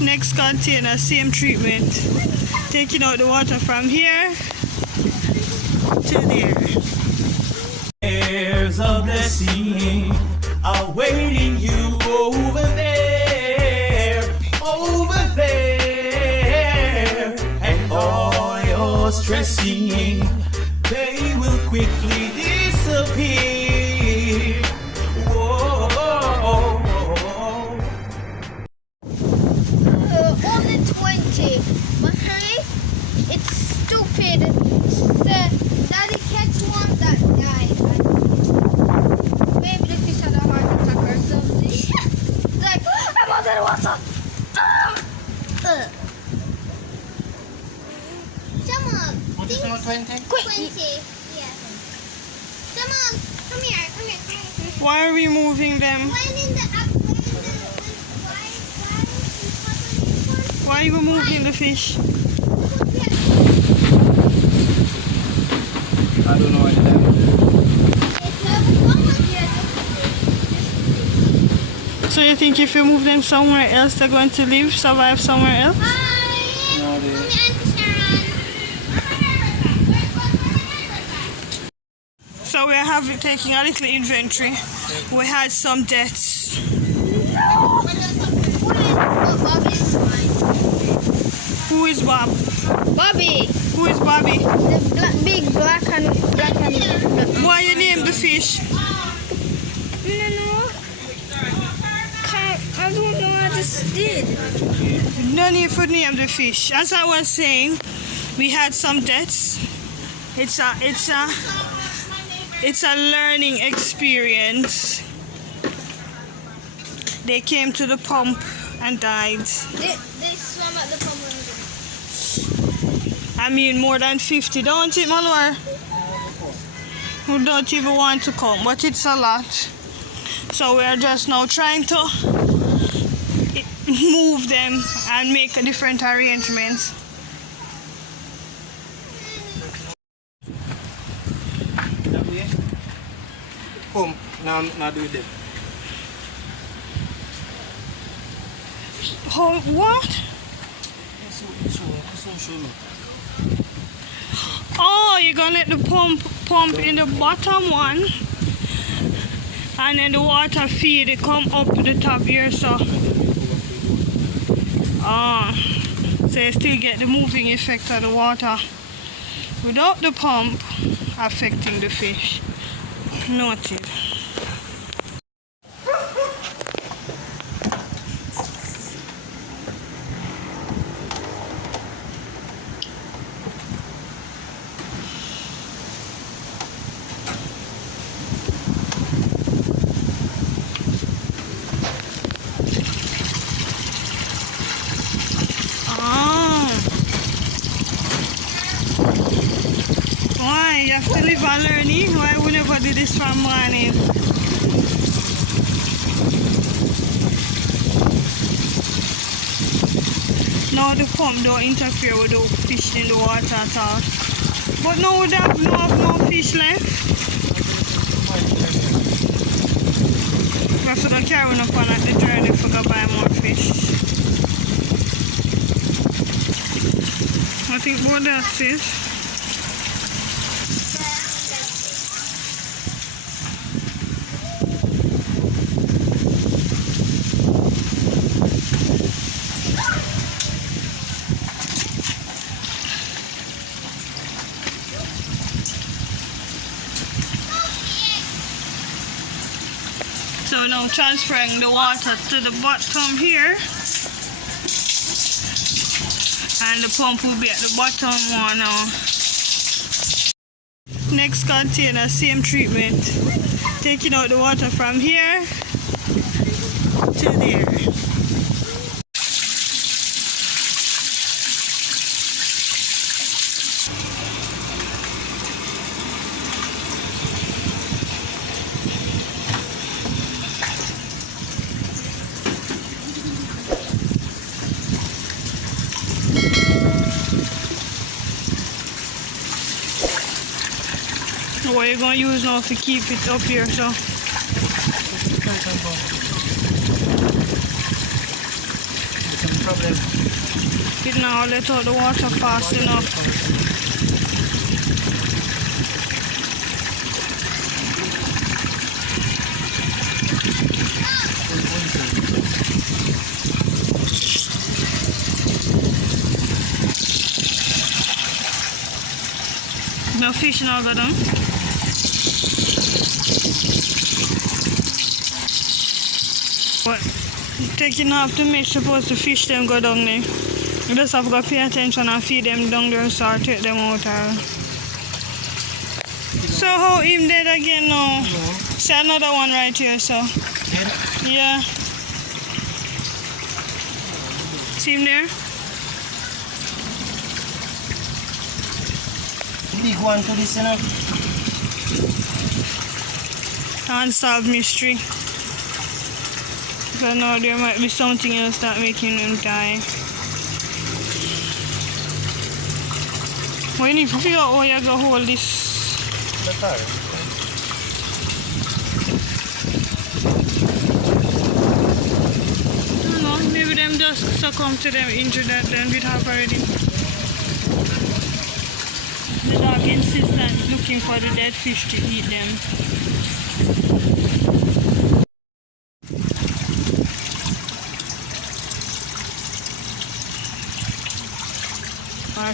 Next container, same treatment. Taking out the water from here to there. There's a blessing awaiting you over there, and all your stressing, they will quickly disappear. Whoa. Only 20. But hurry, it's stupid. Daddy catch one that died. Maybe the fish had a heart attack or something. Like, I'm under the water. Someone. What is number 20? Quick. 20. Yeah. Someone, come here. Why are we moving them? Why are you moving the fish? I don't know anything. So you think if you move them somewhere else, they're going to live, survive somewhere else? No, they... So we're taking a little inventory. We had some deaths. Who is Bob? Bobby. Who is Bobby? The big black and black. Why you name the fish? No. I don't know. I just did. No need for name the fish. As I was saying, we had some deaths. It's a learning experience. They came to the pump and died. They swam at the pump. I mean, more than 50, don't it, Malor? Who don't even want to come, but it's a lot. So we are just now trying to move them and make different arrangements. Come, now do it. Oh, what? Oh, you're gonna let the pump in the bottom one, and then the water feed it come up to the top here, so. So you still get the moving effect of the water without the pump affecting the fish. Noted. Why? You have to live and learning. Why we never do this from morning? Now the pump don't interfere with the fish in the water at all. But now we have no fish left. We have to go carry up on at the journey to go buy more fish. I think what that is. So now transferring the water to the bottom here, and the pump will be at the bottom one now. Next container, same treatment. Taking out the water from here to there. What you're going to use now to keep it up here, so. problem. It now let out the water fast enough. No fish now got them. But taking off the mesh supposed to fish them go down there. You just have to pay attention and feed them down there so I take them out. So how him dead again now? No. See another one right here, so. Dead? Yeah. See him there? Big one to this, you know. Unsolved mystery. So now there might be something else that making them die. We need to figure out how you're going to hold this. The car. I don't know, maybe them just succumb to them injury that then we have already. The dog insists that looking for the dead fish to eat them.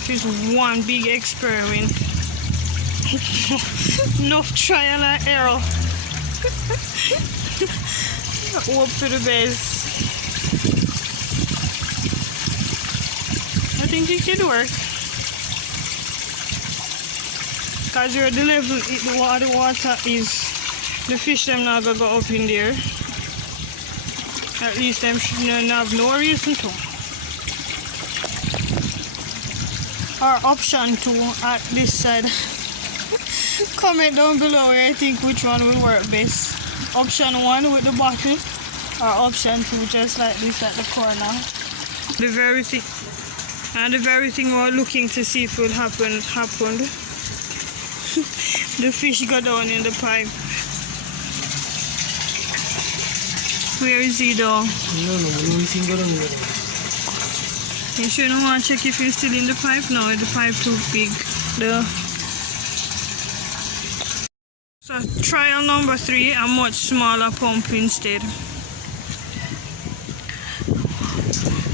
This is one big experiment. Enough trial and error. Hope for the best. I think it could work. Because you're the level the water is, the fish them not gonna go up in there. At least them shouldn't have no reason to. Or option 2 at this side. Comment down below where you think which one will work best. Option 1 with the bottle, or option 2 just like this at the corner. The very thing we're looking to see if it will happen happened. The fish got down in the pipe. Where is he though? No, he's in the You shouldn't want to check if he's still in the pipe now. The pipe too big. So trial number 3, a much smaller pump instead.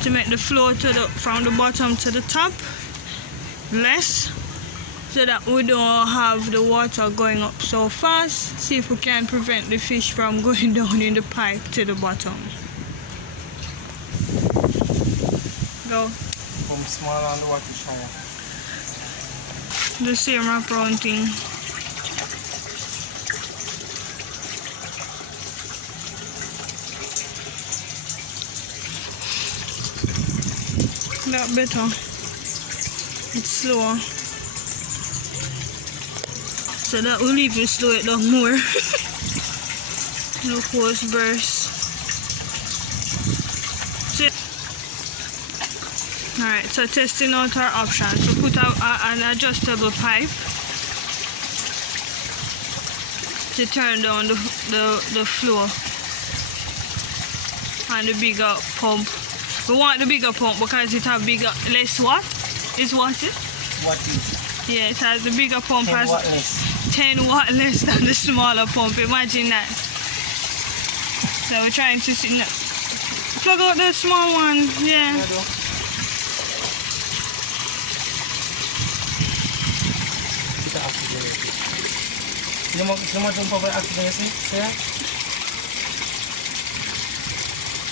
To make the flow from the bottom to the top less, so that we don't have the water going up so fast. See if we can prevent the fish from going down in the pipe to the bottom. Go. From small on the water shower. The same wraparound thing. That better. It's slower. So that will even slow it down more. No close burst. Alright, so testing out our options. So put an adjustable pipe to turn down the flow, and the bigger pump. We want the bigger pump because it has less what? Is what it? What is? Yeah, it has the bigger pump 10 has watt less. 10 watt less than the smaller pump. Imagine that. So we're trying to see. Plug out the small one. Yeah.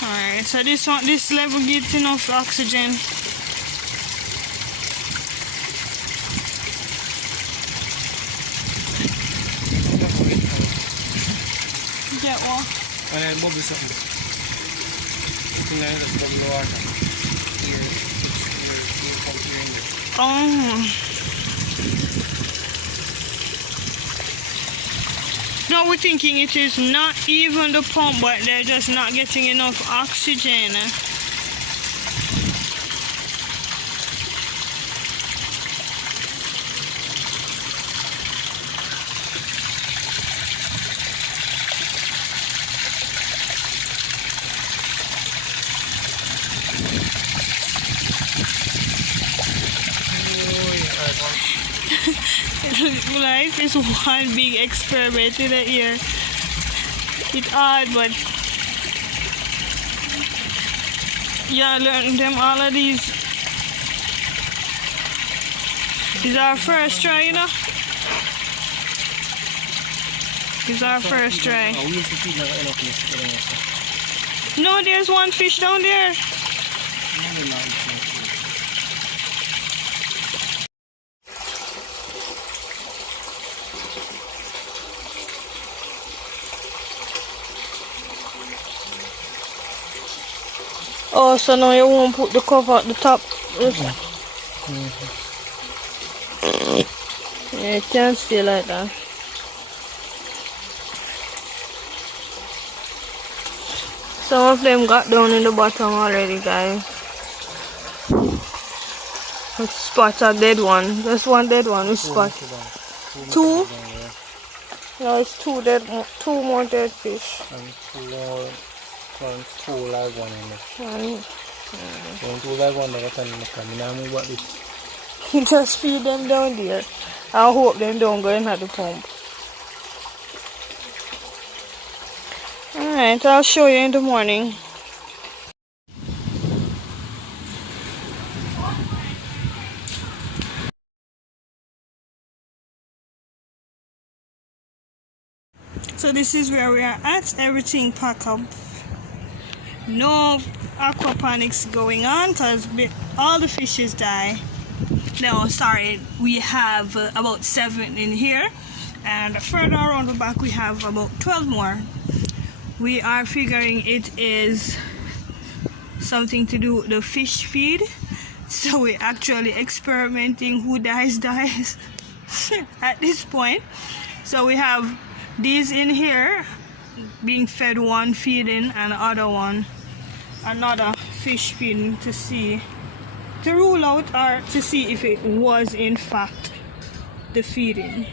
Alright, so this level gets enough oxygen. Get what? And then bubble something. Something like that, bubble water. Here, pump here in there. Oh. Now we're thinking it is not even the pump, but they're just not getting enough oxygen. Life is one big experiment in the air. It's hard, but yeah, learn them all of these. This is our first try, you know. This is our first try. No, there's one fish down there. Oh, so now you won't put the cover at the top. Yeah, it can't stay like that. Some of them got down in the bottom already, guys. Let's spot a dead one. Just one dead one. We spot two. No, it's two more dead fish. And two live one in it. Two live one that can Just feed them down there. I hope them don't go in at the pump. Alright, I'll show you in the morning. So this is where we are at. Everything packed up. No aquaponics going on because all the fishes die. No, sorry, we have about 7 in here, and further around the back we have about 12 more. We are figuring it is something to do with the fish feed, so we're actually experimenting who dies at this point. So we have these in here being fed, one feeding and another fish feeding, to rule out or to see if it was in fact the feeding.